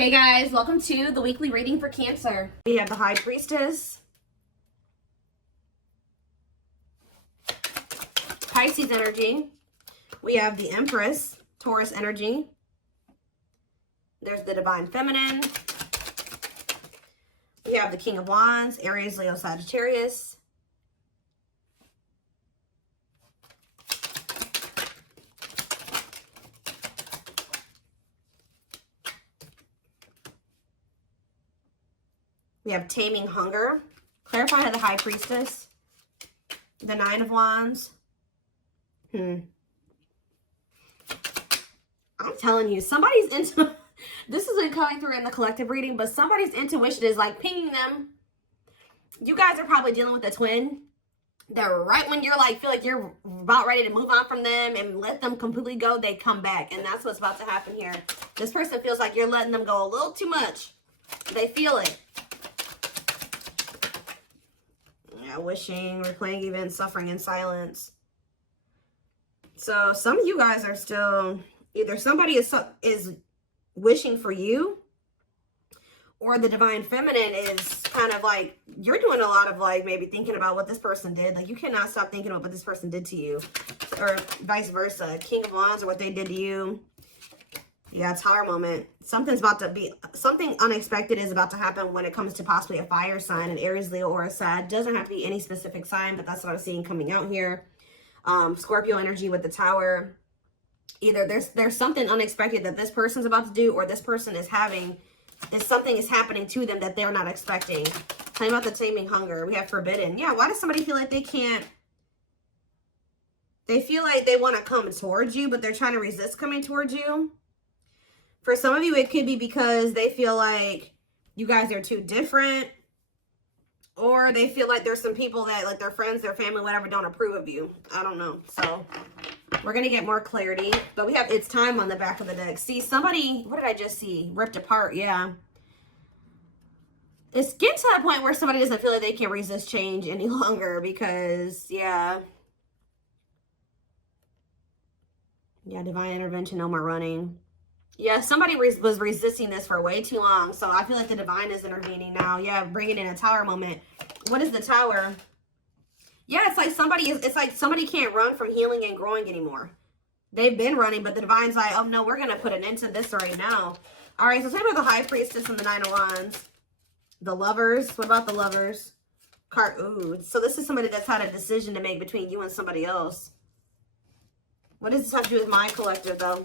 Hey guys, welcome to the weekly reading for Cancer. We have the High Priestess, Pisces energy. We have the Empress, Taurus energy. There's the Divine Feminine. We have the King of Wands, Aries, Leo, Sagittarius. We have Taming Hunger, clarified by the High Priestess, the Nine of Wands. I'm telling you, somebody's into, this isn't coming through in the collective reading, but somebody's intuition is like pinging them. You guys are probably dealing with a twin that right when you're like, feel like you're about ready to move on from them and let them completely go, they come back. And that's what's about to happen here. This person feels like you're letting them go a little too much. They feel it. Yeah, wishing, replaying events, suffering in silence. So some of you guys are still, either somebody is wishing for you, or the Divine Feminine is kind of like, you're doing a lot of like maybe thinking about what this person did. Like you cannot stop thinking about what this person did to you, or vice versa. King of Wands, or what they did to you. Yeah, Tower moment. Something's about to be, something unexpected is about to happen when it comes to possibly a fire sign, an Aries, Leo, or a Sag. Doesn't have to be any specific sign, but that's what I'm seeing coming out here. Scorpio energy with the Tower. Either there's something unexpected that this person's about to do, or this person is having, something is happening to them that they're not expecting. Tell me about the Taming Hunger. We have Forbidden. Yeah, why does somebody feel like they can't, they feel like they want to come towards you, but they're trying to resist coming towards you? For some of you, it could be because they feel like you guys are too different, or they feel like there's some people that, like their friends, their family, whatever, don't approve of you. I don't know. So we're going to get more clarity, but we have It's Time on the back of the deck. See, somebody, what did I just see? Ripped apart. Yeah. It's getting to that point where somebody doesn't feel like they can resist change any longer because, yeah. Yeah, divine intervention, no more running. Yeah, somebody was resisting this for way too long. So I feel like the divine is intervening now. Yeah, bringing in a Tower moment. What is the Tower? Yeah, it's like somebody can't run from healing and growing anymore. They've been running, but the divine's like, oh no, we're going to put an end to this right now. All right, so let's talk about the High Priestess and the Nine of Wands. The Lovers. What about the Lovers? Ooh, so this is somebody that's had a decision to make between you and somebody else. What does this have to do with my collective, though?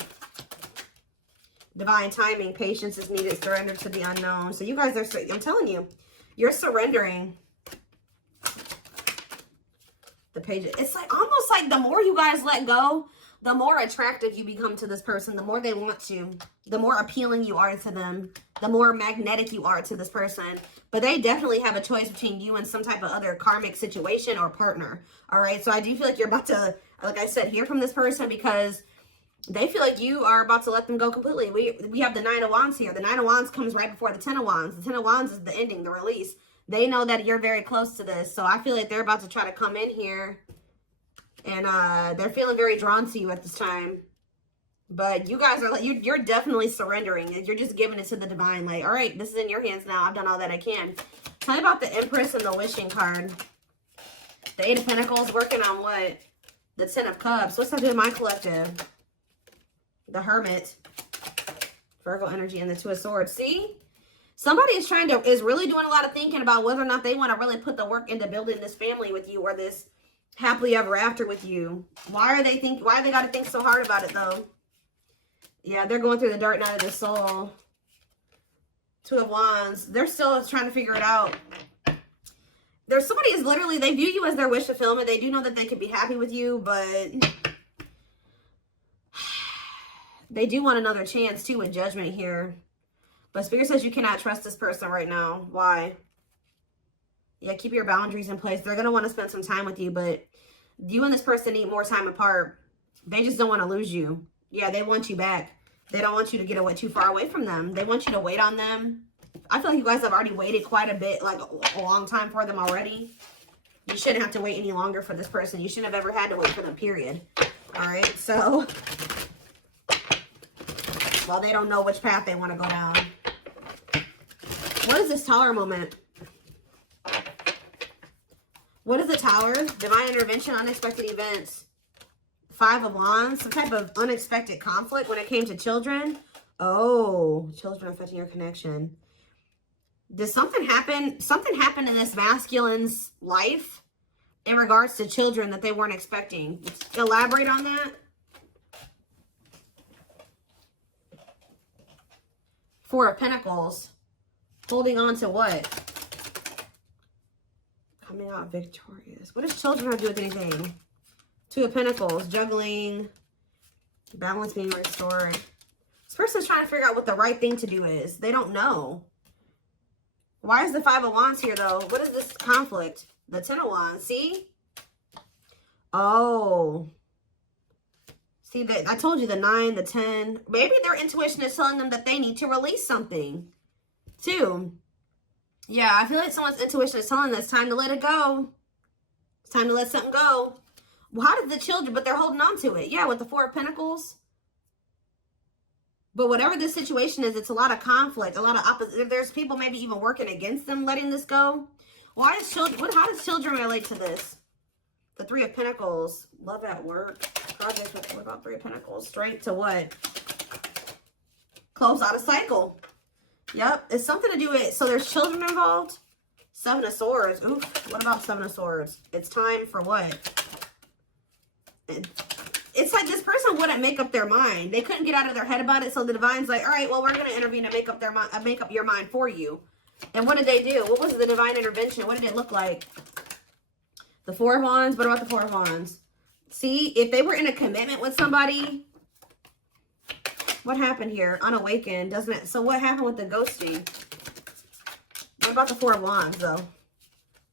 Divine timing, patience is needed, surrender to the unknown. So you guys are, I'm telling you, you're surrendering. The page, it's like almost like the more you guys let go, the more attractive you become to this person, the more they want you, the more appealing you are to them, the more magnetic you are to this person. But they definitely have a choice between you and some type of other karmic situation or partner. All right, so I do feel like you're about to, like I said, hear from this person because they feel like you are about to let them go completely. We have the Nine of Wands here. The Nine of Wands comes right before the Ten of Wands. The Ten of Wands is the ending, the release. They know that you're very close to this. So I feel like they're about to try to come in here. And they're feeling very drawn to you at this time. But you guys are like, you're definitely surrendering. You're just giving it to the divine. Like, all right, this is in your hands now. I've done all that I can. Tell me about the Empress and the Wishing card. The Eight of Pentacles working on what? The Ten of Cups. What's that do with my collective? The Hermit, Virgo energy, and the Two of Swords. See, somebody is really doing a lot of thinking about whether or not they want to really put the work into building this family with you or this happily ever after with you. Why they got to think so hard about it though? Yeah, they're going through the dark night of the soul. Two of Wands. They're still trying to figure it out. There's somebody is literally, they view you as their wish fulfillment. They do know that they could be happy with you, but they do want another chance too with Judgment here. But Spirit says you cannot trust this person right now. Why? Yeah, keep your boundaries in place. They're going to want to spend some time with you, but you and this person need more time apart. They just don't want to lose you. Yeah, they want you back. They don't want you to get away too far away from them. They want you to wait on them. I feel like you guys have already waited quite a bit, like a long time for them already. You shouldn't have to wait any longer for this person. You shouldn't have ever had to wait for them, period. All right, so, well, they don't know which path they want to go down. What is this Tower moment? What is the Tower? Divine intervention, unexpected events. 5 of Wands, some type of unexpected conflict when it came to children. Oh, children affecting your connection. Does something happen? Something happened in this masculine's life in regards to children that they weren't expecting. Elaborate on that. 4 of Pentacles. Holding on to what? Coming out victorious. What does children have to do with anything? 2 of Pentacles. Juggling. Balance being restored. This person's trying to figure out what the right thing to do is. They don't know. Why is the 5 of Wands here, though? What is this conflict? The 10 of Wands. See? Oh. See, I told you the 9, the 10. Maybe their intuition is telling them that they need to release something. 2. Yeah, I feel like someone's intuition is telling them it's time to let it go. It's time to let something go. Well, how did the children, but they're holding on to it. Yeah, with the 4 of Pentacles. But whatever this situation is, it's a lot of conflict, a lot of opposite. There's people maybe even working against them letting this go. Why is children, how does children relate to this? The 3 of Pentacles. Love at work. Project with, what about 3 of Pentacles? Strength to what? Close out a cycle. Yep. It's something to do with, so there's children involved. 7 of Swords. Ooh, what about 7 of Swords? It's time for what? It's like this person wouldn't make up their mind. They couldn't get out of their head about it. So the divine's like, all right, well, we're going to intervene and make up their mind, make up your mind for you. And what did they do? What was the divine intervention? What did it look like? The 4 of Wands. What about the 4 of Wands? See, if they were in a commitment with somebody, what happened here? Unawakened, doesn't it? So what happened with the ghosting? What about the 4 of Wands, though?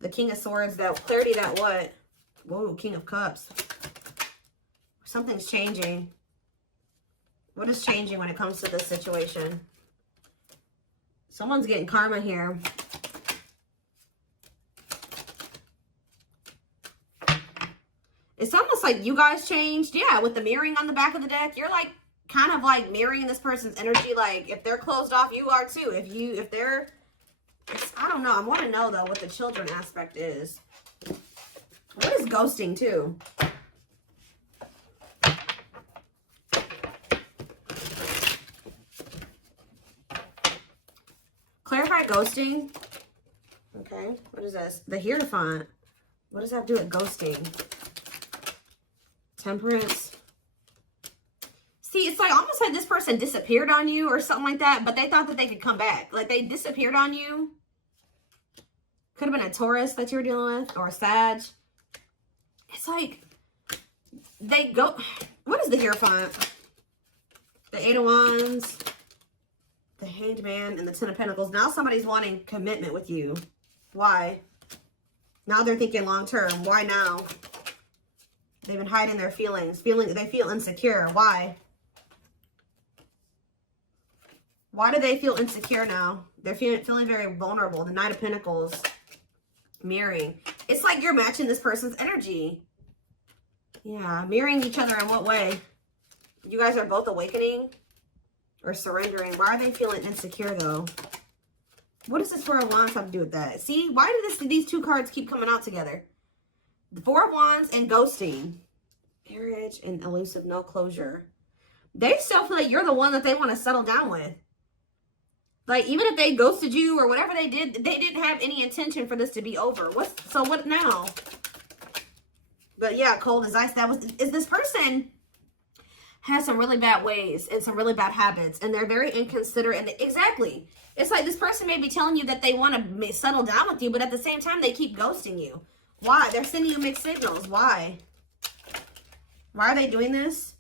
The King of Swords, that clarity, that what? Whoa, King of Cups. Something's changing. What is changing when it comes to this situation? Someone's getting karma here. It's almost like you guys changed. Yeah, with the mirroring on the back of the deck, you're like kind of like mirroring this person's energy. Like if they're closed off, you are too. If they're, I don't know. I want to know though what the children aspect is. What is ghosting too? Clarify ghosting. Okay, what is this? The Hierophant. What does that do with ghosting? Temperance. See, it's like almost like this person disappeared on you or something like that, but they thought that they could come back. Like they disappeared on you. Could have been a Taurus that you were dealing with or a Sag. It's like they go. What is the Hierophant? The 8 of Wands. The Hanged Man and the 10 of Pentacles. Now somebody's wanting commitment with you. Why? Now they're thinking long term. Why now? They've been hiding their feelings. They feel insecure. Why? Why do they feel insecure now? They're feeling very vulnerable. The Knight of Pentacles. Mirroring. It's like you're matching this person's energy. Yeah. Mirroring each other in what way? You guys are both awakening? Or surrendering. Why are they feeling insecure though? What does this 4 of Wands have to do with that? See, why do these 2 cards keep coming out together? The 4 of Wands and ghosting. Marriage and elusive, no closure. They still feel like you're the one that they want to settle down with. Like even if they ghosted you or whatever they did, they didn't have any intention for this to be over. So what now? But yeah, cold as ice. Is this person has some really bad ways and some really bad habits, and they're very inconsiderate. And exactly, it's like this person may be telling you that they want to settle down with you, but at the same time, they keep ghosting you. Why? They're sending you mixed signals. Why? Why are they doing this?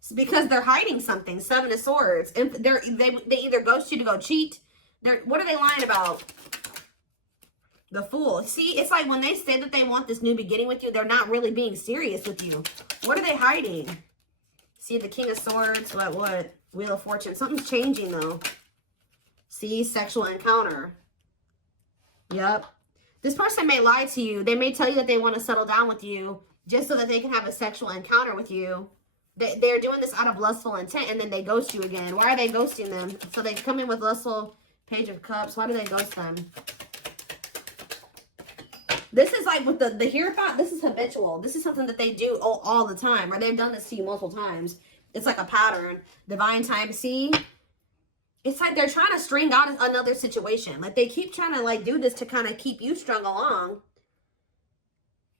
It's because they're hiding something. 7 of Swords, and they either ghost you to go cheat. What are they lying about? The Fool. See, it's like when they say that they want this new beginning with you, they're not really being serious with you. What are they hiding? See, the King of Swords. What? Wheel of Fortune. Something's changing, though. See, sexual encounter. Yep. This person may lie to you. They may tell you that they want to settle down with you just so that they can have a sexual encounter with you. They're doing this out of lustful intent, and then they ghost you again. Why are they ghosting them? So they come in with lustful Page of Cups. Why do they ghost them? This is like with the here thought. This is habitual. This is something that they do all the time, or they've done this to you multiple times. It's like a pattern. Divine time. See? It's like they're trying to string out another situation. Like they keep trying to like do this to kind of keep you strung along.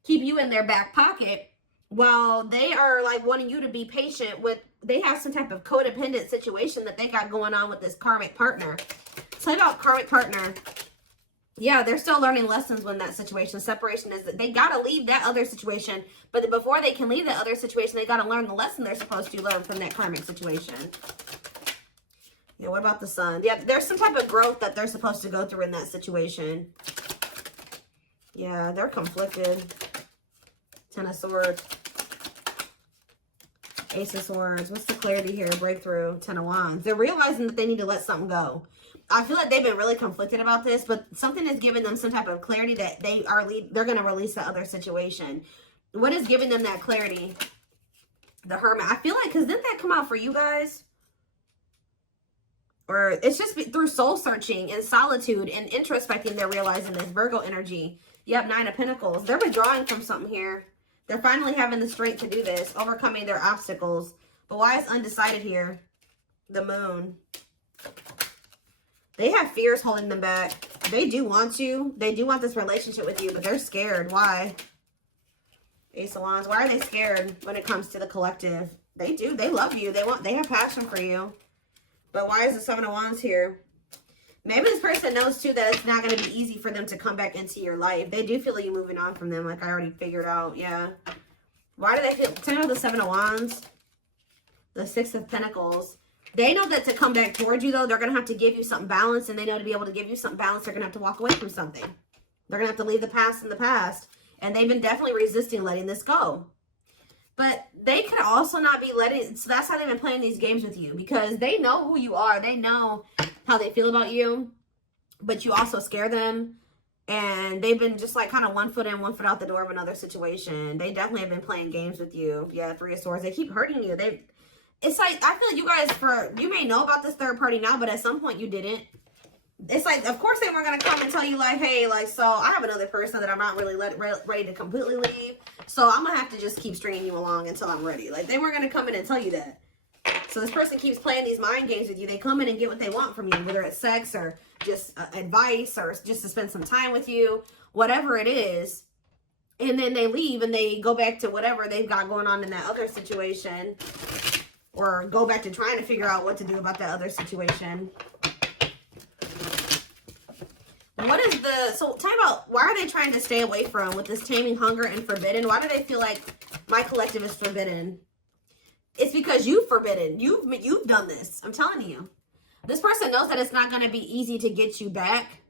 Keep you in their back pocket. While they are like wanting you to be patient with, they have some type of codependent situation that they got going on with this karmic partner. So about karmic partner. Yeah, they're still learning lessons when that situation. Separation is that they got to leave that other situation. But before they can leave that other situation, they got to learn the lesson they're supposed to learn from that karmic situation. Yeah, what about the Sun? Yeah, there's some type of growth that they're supposed to go through in that situation. Yeah, they're conflicted. Ten of Swords. Ace of Swords. What's the clarity here? Breakthrough. Ten of Wands. They're realizing that they need to let something go. I feel like they've been really conflicted about this, but something is giving them some type of clarity that they're going to release the other situation. What is giving them that clarity? The Hermit. I feel like, because didn't that come out for you guys? Or it's just through soul searching and solitude and introspecting, they're realizing this. Virgo energy. Yep, Nine of Pentacles. They're withdrawing from something here. They're finally having the strength to do this, overcoming their obstacles. But why is undecided here? The Moon. They have fears holding them back. They do want you. They do want this relationship with you, but they're scared. Why? Ace of Wands. Why are they scared when it comes to the collective? They do. They love you. They have passion for you. But why is the Seven of Wands here? Maybe this person knows, too, that it's not going to be easy for them to come back into your life. They do feel like you moving on from them, like I already figured out. Yeah. Why do they feel... Tell me the Seven of Wands. The Six of Pentacles. They know that to come back towards you, though, they're going to have to give you something balanced. And they know to be able to give you something balanced, they're going to have to walk away from something. They're going to have to leave the past in the past. And they've been definitely resisting letting this go. But they could also not be letting... So that's how they've been playing these games with you. Because they know who you are. They know how they feel about you. But you also scare them. And they've been just like kind of one foot in, one foot out the door of another situation. They definitely have been playing games with you. Yeah, Three of Swords. They keep hurting you. It's like, I feel like you guys, you may know about this third party now, but at some point you didn't. It's like, of course they weren't going to come and tell you like, hey, like, so I have another person that I'm not really ready to completely leave. So I'm going to have to just keep stringing you along until I'm ready. Like, they weren't going to come in and tell you that. So this person keeps playing these mind games with you. They come in and get what they want from you, whether it's sex or just advice or just to spend some time with you, whatever it is. And then they leave and they go back to whatever they've got going on in that other situation. Or go back to trying to figure out what to do about that other situation. What is so tell me about, why are they trying to stay away from with this taming, hunger, and forbidden? Why do they feel like my collective is forbidden? It's because you've forbidden. You've done this. I'm telling you. This person knows that it's not going to be easy to get you back.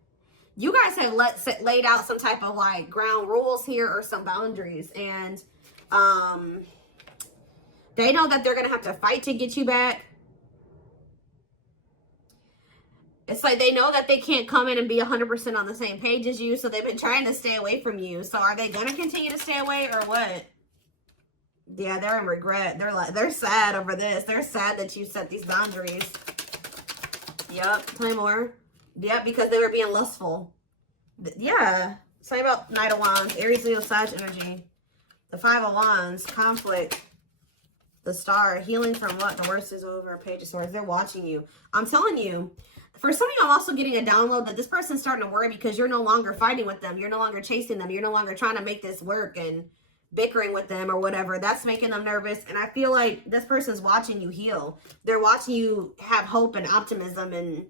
You guys have laid out some type of like ground rules here or some boundaries. And they know that they're going to have to fight to get you back. It's like they know that they can't come in and be 100% on the same page as you. So they've been trying to stay away from you. So are they going to continue to stay away or what? Yeah, they're in regret. They're sad over this. They're sad that you set these boundaries. Yep. Tell me more. Yep, because they were being lustful. Yeah. Say about Knight of Wands, Aries, Leo, Sag energy. The Five of Wands, conflict. The Star, healing from what? The worst is over. Page of Swords. They're watching you. I'm telling you. For some of you, I'm also getting a download that this person's starting to worry because you're no longer fighting with them. You're no longer chasing them. You're no longer trying to make this work and bickering with them or whatever. That's making them nervous. And I feel like this person's watching you heal. They're watching you have hope and optimism. And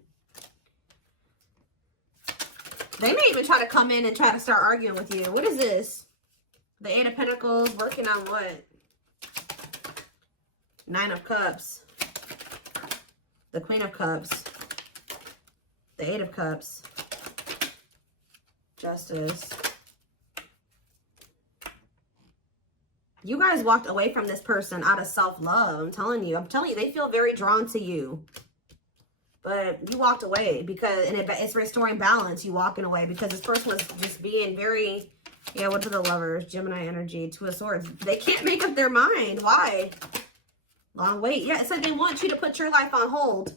they may even try to come in and try to start arguing with you. What is this? The Eight of Pentacles. Working on what? Nine of Cups. The Queen of Cups. The Eight of Cups. Justice. You guys walked away from this person out of self-love. I'm telling you, they feel very drawn to you. But you walked away because, and it's restoring balance, you walking away, because this person was just being very, yeah, what are the Lovers? Gemini energy, Two of Swords. They can't make up their mind. Why? Long wait. Yeah, it's like they want you to put your life on hold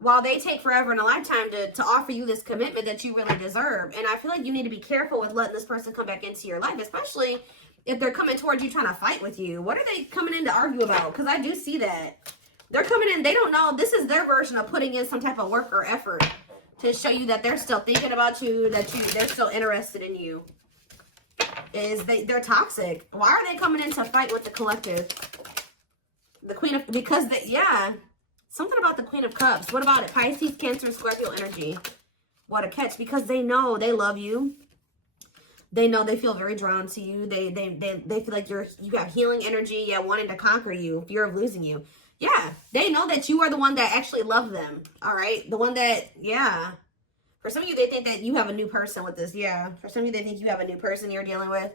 while they take forever in a lifetime to offer you this commitment that you really deserve. And I feel like you need to be careful with letting this person come back into your life, especially if they're coming towards you trying to fight with you. What are they coming in to argue about? Because I do see that. They're coming in, they don't know. This is their version of putting in some type of work or effort to show you that they're still thinking about you, that they're still interested in you. They're toxic. Why are they coming in to fight with the collective? The Queen of, because they, yeah. Something about the Queen of Cups. What about it? Pisces, Cancer, Scorpio energy. What a catch. Because they know they love you. They know they feel very drawn to you. They feel like you have healing energy. Yeah, wanting to conquer you. Fear of losing you. Yeah. They know that you are the one that actually loves them. All right. The one that, yeah. For some of you, they think that you have a new person with this. Yeah. For some of you, they think you have a new person you're dealing with.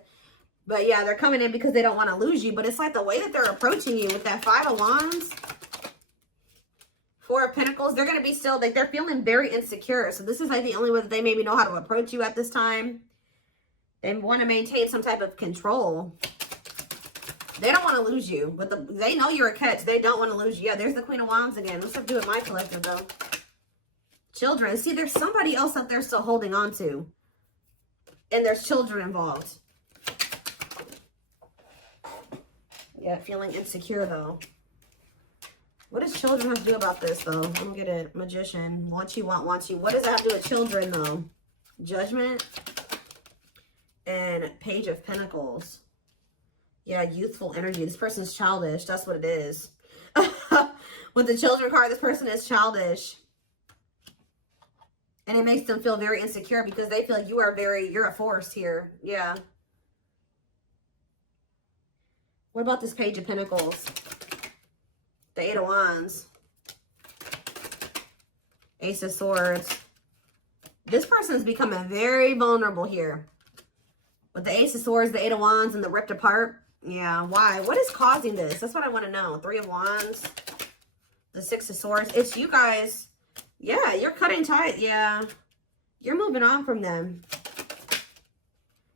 But yeah, they're coming in because they don't want to lose you. But it's like the way that they're approaching you with that Five of Wands. Four of Pentacles, they're going to be still, like, they're feeling very insecure. So this is like the only way that they maybe know how to approach you at this time. They want to maintain some type of control. They don't want to lose you. But they know you're a catch. They don't want to lose you. Yeah, there's the Queen of Wands again. What's up to do with my collective, though? Children. See, there's somebody else out there still holding on to. And there's children involved. Yeah, feeling insecure, though. What does children have to do about this, though? Let me get it. Magician. Want you, want you. What does that have to do with children, though? Judgment. And Page of Pentacles. Yeah, youthful energy. This person's childish. That's what it is. With the children card, this person is childish. And it makes them feel very insecure because they feel like you're a force here. Yeah. What about this Page of Pentacles? The Eight of Wands. Ace of Swords. This person's becoming very vulnerable here. With the Ace of Swords, the Eight of Wands, and the ripped apart. Yeah, why? What is causing this? That's what I want to know. Three of Wands. The Six of Swords. It's you guys. Yeah, you're cutting tight. Yeah. You're moving on from them.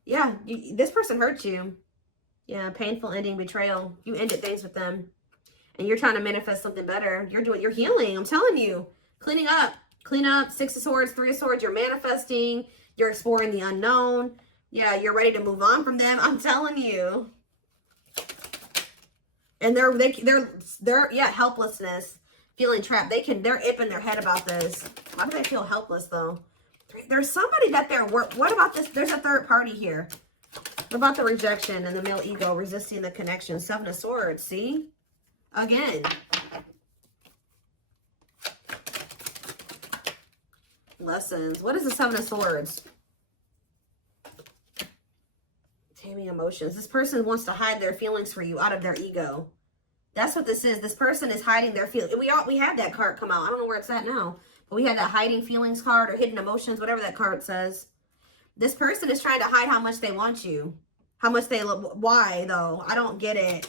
Yeah, this person hurt you. Yeah, painful ending, betrayal. You ended things with them. And you're trying to manifest something better. You're healing. I'm telling you. Cleaning up. Clean up. Six of Swords, Three of Swords. You're manifesting. You're exploring the unknown. Yeah, you're ready to move on from them. I'm telling you. And they're yeah, helplessness. Feeling trapped. They're ipping their head about this. Why do they feel helpless, though? There's somebody that what about this? There's a third party here. What about the rejection and the male ego resisting the connection? Seven of Swords, see? Again. Lessons. What is the Seven of Swords? Taming emotions. This person wants to hide their feelings for you out of their ego. That's what this is. This person is hiding their feelings. We had that card come out. I don't know where it's at now. But we had that hiding feelings card or hidden emotions, whatever that card says. This person is trying to hide how much they want you. How much they love. Why, though? I don't get it.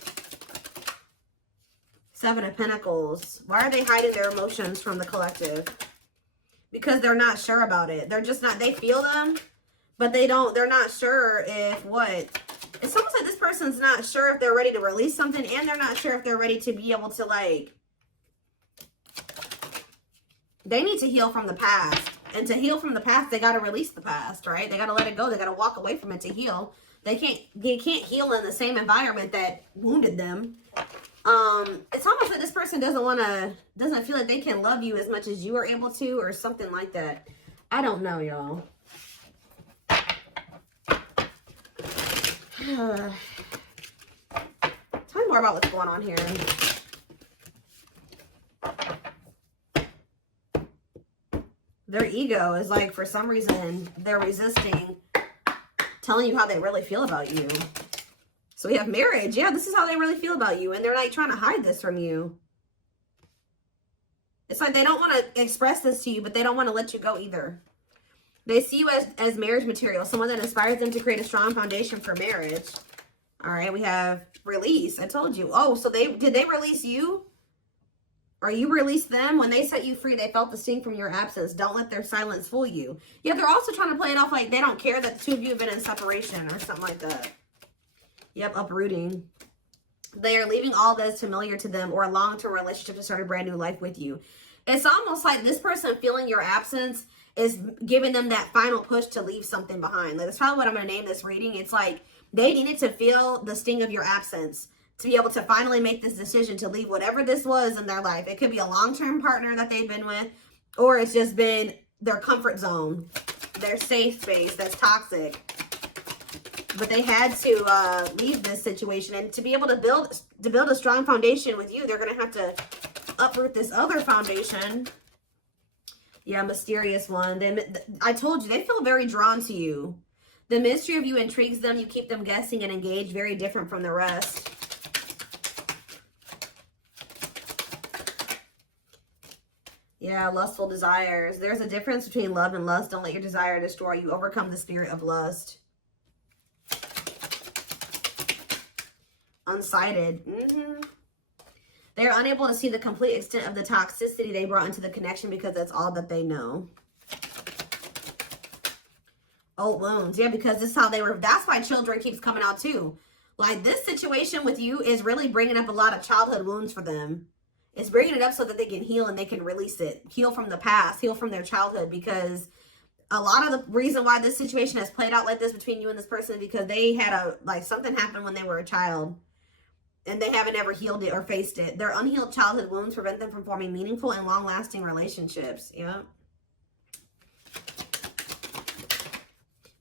Seven of Pentacles. Why are they hiding their emotions from the collective? Because they're not sure about it. They're just not, they feel them, but they're not sure if what. It's almost like this person's not sure if they're ready to release something, and they're not sure if they're ready to be able to, like, they need to heal from the past. And to heal from the past, they got to release the past, right? They got to let it go. They got to walk away from it to heal. They can't heal in the same environment that wounded them. It's almost like this person doesn't feel like they can love you as much as you are able to, or something like that. I don't know, y'all. Tell me more about what's going on here. Their ego is like, for some reason, they're resisting telling you how they really feel about you. So we have marriage. Yeah, this is how they really feel about you. And they're like trying to hide this from you. It's like they don't want to express this to you, but they don't want to let you go either. They see you as marriage material, someone that inspires them to create a strong foundation for marriage. All right, we have release. I told you. Oh, so did they release you? Or you released them? When they set you free, they felt the sting from your absence. Don't let their silence fool you. Yeah, they're also trying to play it off like they don't care that the two of you have been in separation or something like that. Yep, uprooting. They are leaving all that is familiar to them or a long-term relationship to start a brand new life with you. It's almost like this person feeling your absence is giving them that final push to leave something behind. Like, that's probably what I'm going to name this reading. It's like they needed to feel the sting of your absence to be able to finally make this decision to leave whatever this was in their life. It could be a long-term partner that they've been with, or it's just been their comfort zone, their safe space that's toxic. But they had to leave this situation, and to be able to build a strong foundation with you, they're going to have to uproot this other foundation. Yeah, mysterious one. I told you, they feel very drawn to you. The mystery of you intrigues them. You keep them guessing and engaged, very different from the rest. Yeah, lustful desires. There's a difference between love and lust. Don't let your desire destroy you. Overcome the spirit of lust. Unsighted. They're unable to see the complete extent of the toxicity they brought into the connection because that's all that they know. Old wounds. Yeah, because this is how they were. That's why children keeps coming out too. Like, this situation with you is really bringing up a lot of childhood wounds for them. It's bringing it up so that they can heal and they can release it. Heal from the past. Heal from their childhood. Because a lot of the reason why this situation has played out like this between you and this person is because they had something happened when they were a child. And they haven't ever healed it or faced it. Their unhealed childhood wounds prevent them from forming meaningful and long-lasting relationships. Yeah.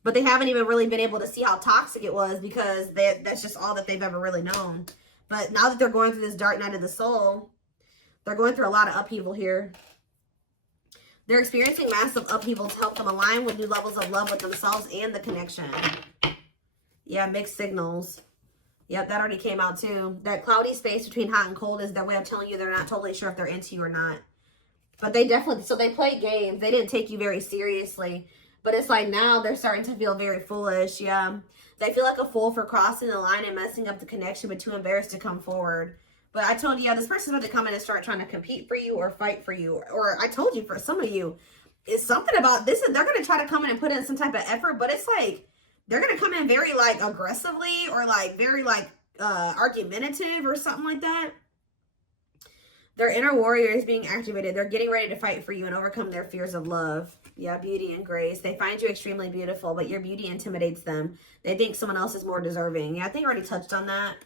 But they haven't even really been able to see how toxic it was because that's just all that they've ever really known. But now that they're going through this dark night of the soul, they're going through a lot of upheaval here. They're experiencing massive upheaval to help them align with new levels of love with themselves and the connection. Yeah, mixed signals. Yep, that already came out too. That cloudy space between hot and cold is their way of telling you they're not totally sure if they're into you or not. But they definitely, so they played games. They didn't take you very seriously. But it's like now they're starting to feel very foolish. Yeah. They feel like a fool for crossing the line and messing up the connection, but too embarrassed to come forward. But I told you, yeah, this person's about to come in and start trying to compete for you or fight for you. Or I told you, for some of you, it's something about this. They're going to try to come in and put in some type of effort, but it's like, they're going to come in very, like, aggressively or, like, very, like, argumentative or something like that. Their inner warrior is being activated. They're getting ready to fight for you and overcome their fears of love. Yeah, beauty and grace. They find you extremely beautiful, but your beauty intimidates them. They think someone else is more deserving. Yeah, I think I already touched on that.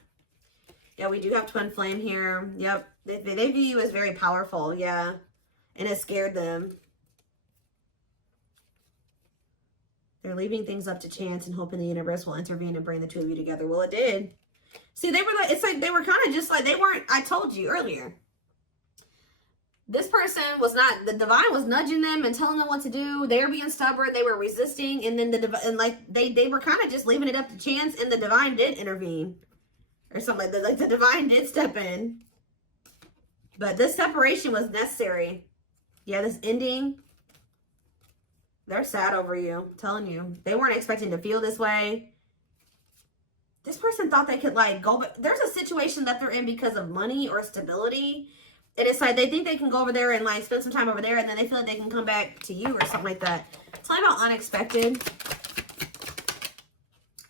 Yeah, we do have twin flame here. Yep. They view you as very powerful. Yeah. And it scared them. They're leaving things up to chance and hoping the universe will intervene and bring the two of you together. Well, it did. See, they were like, it's like they were kind of just like, they weren't, I told you earlier. This person was not, the divine was nudging them and telling them what to do. They were being stubborn. They were resisting. And then they were kind of just leaving it up to chance, and the divine did intervene. Or something like that. Like, the divine did step in. But this separation was necessary. Yeah, this ending. They're sad over you. I'm telling you. They weren't expecting to feel this way. This person thought they could, like, go. But there's a situation that they're in because of money or stability. And it's like they think they can go over there and, like, spend some time over there. And then they feel like they can come back to you or something like that. It's like about unexpected.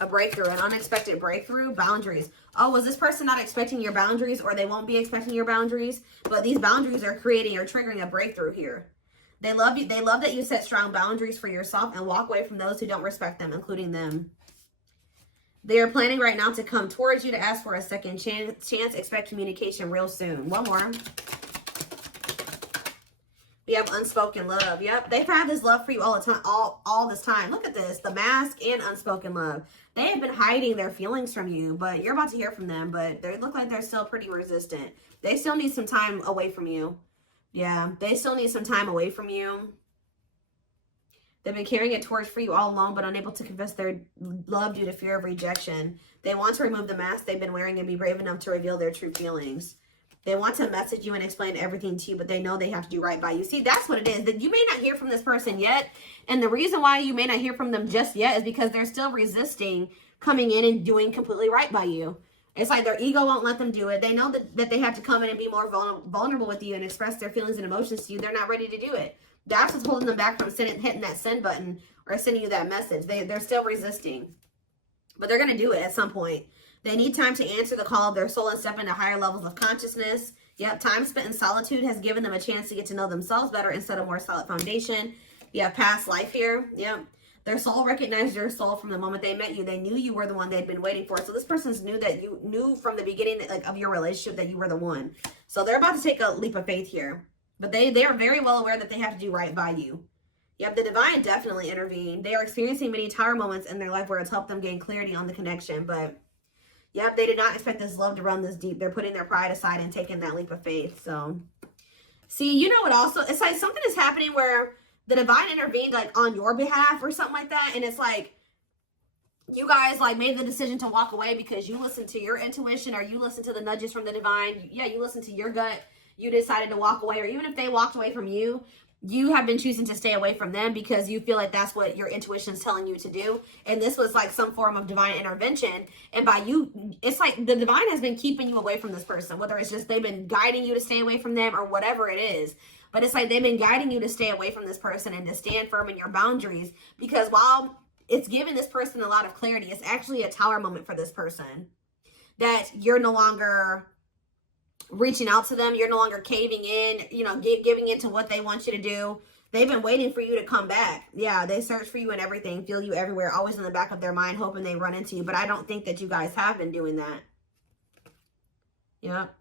A breakthrough. An unexpected breakthrough. Boundaries. Oh, was this person not expecting your boundaries? Or they won't be expecting your boundaries? But these boundaries are creating or triggering a breakthrough here. They love you. They love that you set strong boundaries for yourself and walk away from those who don't respect them, including them. They are planning right now to come towards you to ask for a second chance. Expect communication real soon. One more. We have unspoken love. Yep. They've had this love for you all the time, all this time. Look at this. The mask and unspoken love. They have been hiding their feelings from you, but you're about to hear from them. But they look like they're still pretty resistant. They still need some time away from you. Yeah, they still need some time away from you. They've been carrying a torch for you all along, but unable to confess their love due to fear of rejection. They want to remove the mask they've been wearing and be brave enough to reveal their true feelings. They want to message you and explain everything to you, but they know they have to do right by you. See, that's what it is. That you may not hear from this person yet, and the reason why you may not hear from them just yet is because they're still resisting coming in and doing completely right by you. It's like their ego won't let them do it. They know that they have to come in and be more vulnerable with you and express their feelings and emotions to you. They're not ready to do it. That's what's holding them back from hitting that send button or sending you that message. They're still resisting. But they're going to do it at some point. They need time to answer the call of their soul and step into higher levels of consciousness. Yep, time spent in solitude has given them a chance to get to know themselves better instead of more solid foundation. You have past life here. Yep. Their soul recognized your soul from the moment they met you. They knew you were the one they'd been waiting for. So this person's knew that you knew from the beginning that, like, of your relationship that you were the one. So they're about to take a leap of faith here. But they are very well aware that they have to do right by you. Yep, the divine definitely intervened. They are experiencing many tower moments in their life where it's helped them gain clarity on the connection. But, yep, they did not expect this love to run this deep. They're putting their pride aside and taking that leap of faith. So, see, you know what also? It's like something is happening where the divine intervened, like, on your behalf or something like that. And it's like, you guys, like, made the decision to walk away because you listened to your intuition or you listened to the nudges from the divine. Yeah, you listened to your gut. You decided to walk away. Or even if they walked away from you, you have been choosing to stay away from them because you feel like that's what your intuition is telling you to do. And this was like some form of divine intervention. And by you, it's like the divine has been keeping you away from this person, whether it's just they've been guiding you to stay away from them or whatever it is. But it's like they've been guiding you to stay away from this person and to stand firm in your boundaries. Because while it's giving this person a lot of clarity, it's actually a tower moment for this person. That you're no longer reaching out to them. You're no longer caving in, you know, giving into what they want you to do. They've been waiting for you to come back. Yeah, they search for you and everything, feel you everywhere, always in the back of their mind, hoping they run into you. But I don't think that you guys have been doing that. Yep.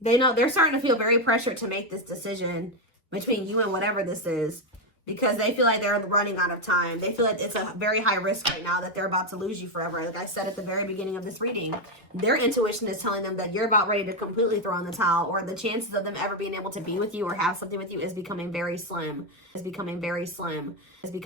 They know they're starting to feel very pressured to make this decision between you and whatever this is because they feel like they're running out of time. They feel like it's a very high risk right now that they're about to lose you forever. Like I said at the very beginning of this reading, their intuition is telling them that you're about ready to completely throw in the towel, or the chances of them ever being able to be with you or have something with you is becoming very slim. Is becoming very slim. Is becoming